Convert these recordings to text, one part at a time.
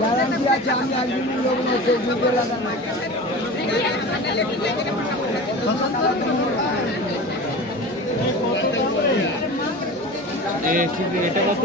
Guarantee আছে আমি একদিন লোক নেই যুগে লাগানো এটা কত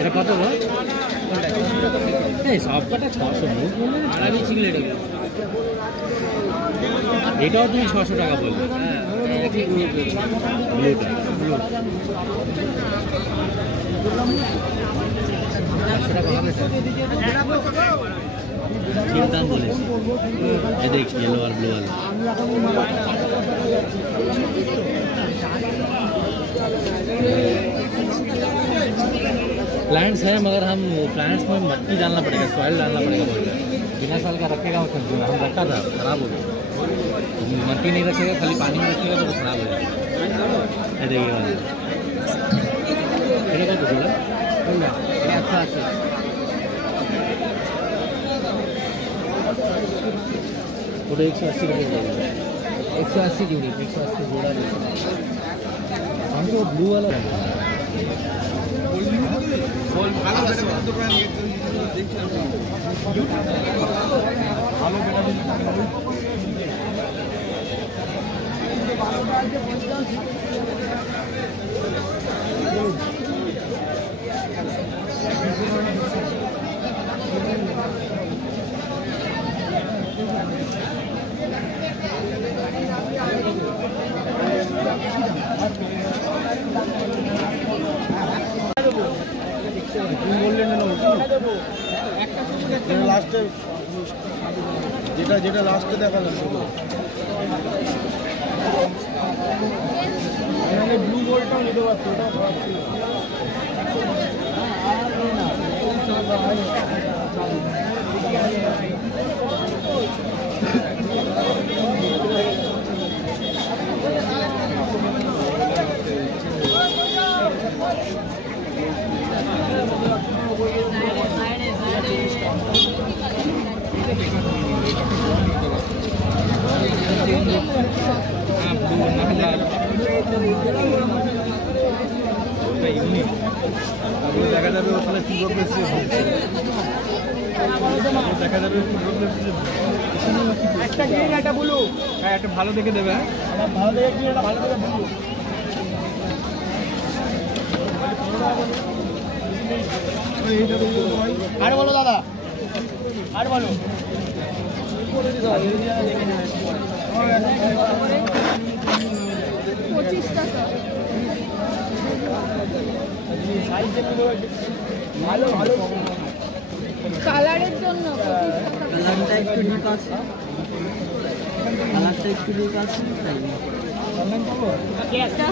এটা কত সব কটা 600 আড়াই চিংড়ি এটাও তুমি 600 টাকা বললে ঠিক দাম বলেছি ये देखिए येलो और ब्लू वाला प्लांट्स है मगर हम प्लांट्स में मट्टी डालना पड़ेगा सॉइल डालना पड़ेगा बोल रहे बिना सॉइल का रखेगा वो हम रखा था खराब हो गया मट्टी नहीं रखेगा खाली पानी में रखेगा तो खराब हो जाएगा ये देखिए वाला ये तो बोला अच्छा अच्छा थोड़ा 180 रुपये 180 जोड़ी 180 जोड़ा हमको ब्लू वाला লাস্টে যেটা যেটা লাস্টে দেখা যাচ্ছে ব্লু গোল্ডটাও নিতে পারছো ওটাও খারাপ ছিল দেখা যাবে ওখানে কি প্রবলেম দেখা যাবে কি প্রবলেম একটা গ্রিন একটা ব্লু হ্যাঁ একটা ভালো দেখে দেবে ভালো দেখে গ্রিন একটা ভালো দেখে ব্লু আর বলো দাদা আর বলো ভালো ভালো কালারের জন্য কালারটা একটু ডিপ আছে কালারটা একটু ডিপ আছে একটা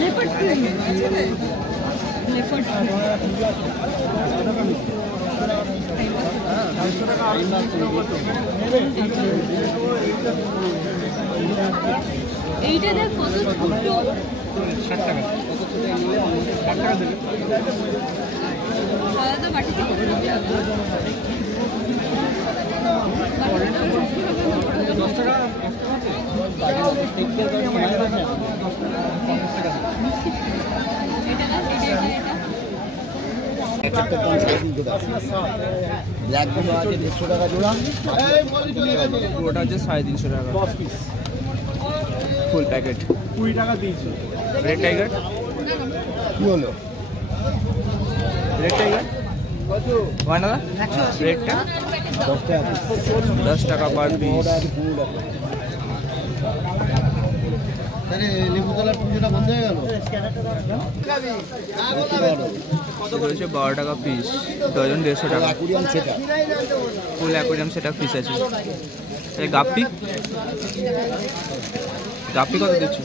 লেপার্ড ক্রিম লেপার্ড এইটা দেখ কত ছোট 60 টাকা 60 টাকা দেবে আলাদা বাটিতে কত টাকা 10 টাকা ব্ল্যাক গুলো আছে 150 টাকা জোড়া পুরোটা আছে 350 টাকা 10 পিস ফুল প্যাকেট 20 টাকা দিয়েছি রেড টাইগার কি হলো রেড টাইগার বানালা রেটটা 10 টাকা পার পিস। লেবুতলার পুজোটা বন্ধ হয়ে গেল। 12 টাকা পিস, ডজন 150 টাকা। অ্যাকুরিয়াম সেটা ফুল অ্যাকোয়ারিয়াম সেটা পিস আছে। এই গাপ্পি গাপ্পি কত দিচ্ছ?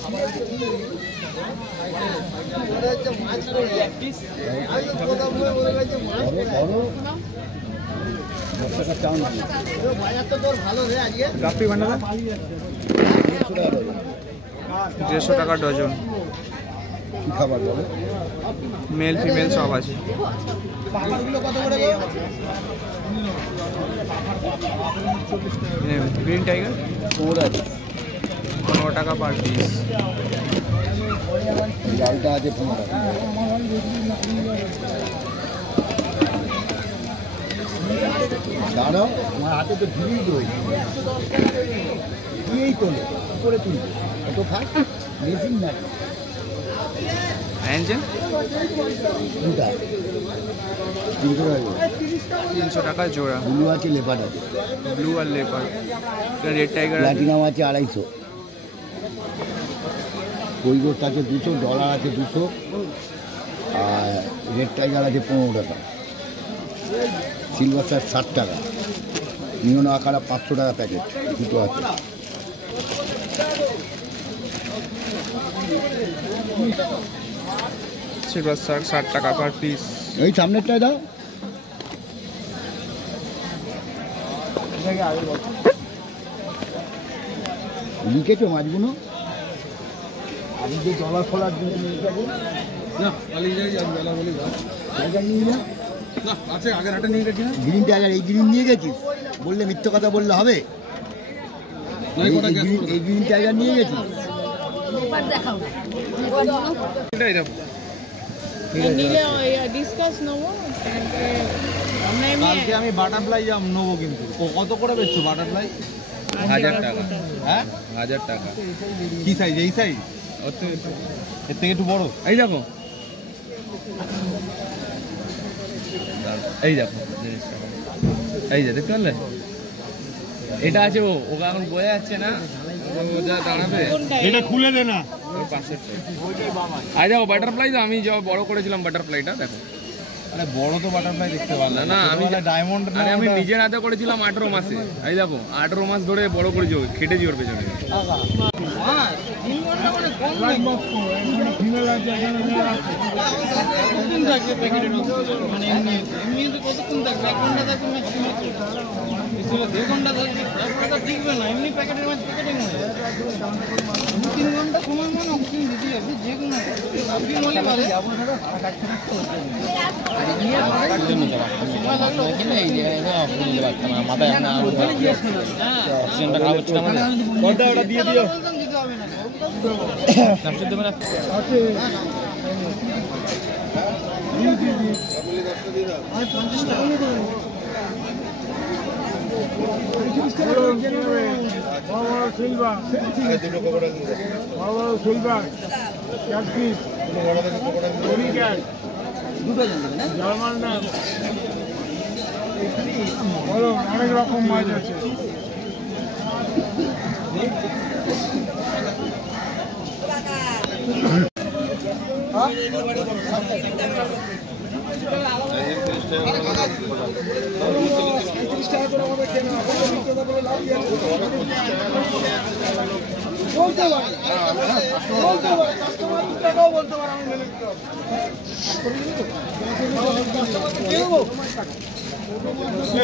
গাপ্পি বানালা 150 টাকা ডজন। কি খাবার বলো? মেল ফিমেল সব আছে। গ্রিন টাইগার 15 টাকা পার পিস। লালটা আছে 15 টাকা। দাঁড়াও, আমার হাতে তো ঝুড়ি রয়েছে, দিয়েই তোলে করে তুলবে, অত থাক মেশিন না। অ্যাঞ্জেল দুটা 300 টাকা জোড়া। ব্লু আছে, লেপার্ড আছে, ব্লু আর লেপার। রেড টাইগার প্লাটিনাম আছে 250, কৈগোস্ট আছে 200, ডলার আছে 200, আর রেড টাইগার আছে 15 টাকা, সিলভার স্টার 60 টাকা, নিয়ন আকারা 500 টাকা প্যাকেট দুটো আছে। সিলভার স্টার 60 টাকা পার পিস। এই সামনেরটাই দাও। লিখেছো মাছগুলো? আমি যে ডলার খোলার জন্য নিয়ে যাবো না পালিয়ে যাই, আজ বেলা বলি টাইগার নিয়ে যা। না আছে, আগের হাটে নিয়ে গেছি না। গ্রিন টাইগার, এই গ্রিন নিয়ে গেছিস? বললে মিথ্যে কথা বললে হবে? এই গ্রিন টাইগার নিয়ে গেছিস? এটাই দেখো। নিলে ডিসকাস নেবো। কালকে আমি বাটারফ্লাই জাম নেবো, কিন্তু কত করে বেচছো বাটারফ্লাই? 1000 টাকা। হ্যাঁ 1000 টাকা। কি সাইজ? এই সাইজ? এর থেকে একটু বড়? এই দেখো, এই দেখো জিনিসটা, এই যে দেখতে পারলে এটা আছে। ওকে এখন বোঝা যাচ্ছে না, ও যা দাঁড়াবে। এটা খুলে দে না। ওর পাশে আই দেখো বাটারফ্লাই, তো আমি যা বড় করেছিলাম বাটারফ্লাইটা দেখো। আরে বড় তো বাটারফ্লাই দেখতে পারলাম না আমি ডায়মন্ড, আরে আমি নিজের হাতে করেছিলাম 18 মাসে। এই দেখো 18 মাস ধরে বড় করেছি, খেটেছি ওর পেছনে। ওটা দিয়ে দিও। অনেক রকম মাছ আছে।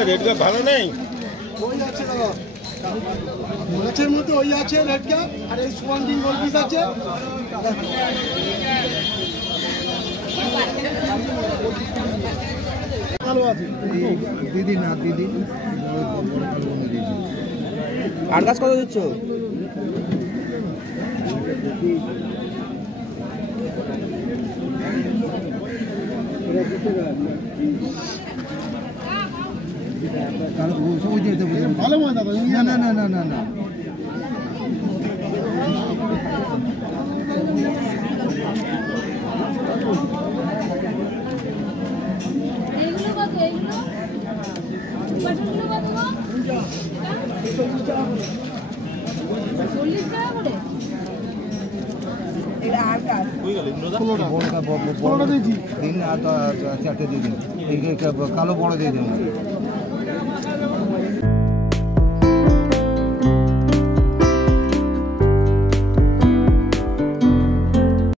রেটটা ভালো নেই। মাছের মধ্যে ওই আছে রেটটা, আর এই সুগন্ধি গোলপিস আছে। ভালো আছে দিদি, না দিদি আর গাছ কত দিচ্ছ? ভালো মাছ দাদা। না না না না না না এইগুলো কত? এইগুলো 40 টাকা করে ষোলোটা দিয়েছি। দিন আর চারটে দিয়ে দিন এই কালো বড় দিয়ে দিন